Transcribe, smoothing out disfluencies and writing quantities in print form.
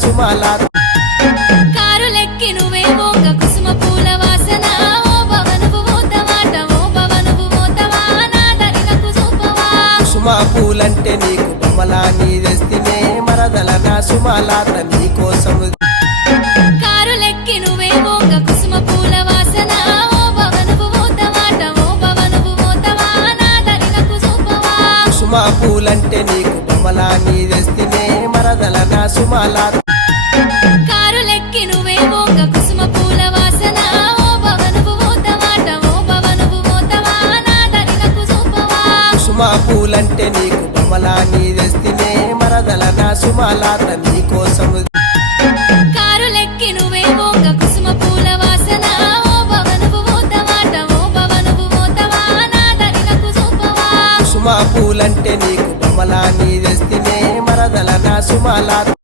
సుమాల కారులెక్కి నువ్వే మోగ కుసుమ పూల వాసన ఓ భవనువు మోతవాట ఓ భవనువు మోతవా నా దరినకు చూపవా కుసుమ పూలంటే నీకు బొమ్మలా నీ తెస్తేనే మరదల నా సుమాలాత నీ కోసం కారులెక్కి నువ్వే మోగ కుసుమ పూల వాసన ఓ భవనువు మోతవాట ఓ భవనువు మోతవా నా దరినకు చూపవా కుసుమ పూలంటే నీకు బొమ్మలా నీ తెస్తేనే మరదల నా సుమాలాత కారులెక్కి నువ్వే మోగ కుసుమ పూల వాసన ఓ భవనువు మోతవాట ఓ భవనువు మోతవా నా దరినకు చూపవా కుసుమ పూలంటే నీకు బొమ్మలా నీ తెస్తేనే మరదల నా సుమాలాత నీ కోసం కారులెక్కి నువ్వే మోగ కుసుమ పూల వాసన ఓ భవనువు మోతవాట ఓ భవనువు మోతవా నా దరినకు చూపవా కుసుమ పూలంటే నీకు బొమ్మలా నీ తెస్తేనే మరదల నా సుమాలాత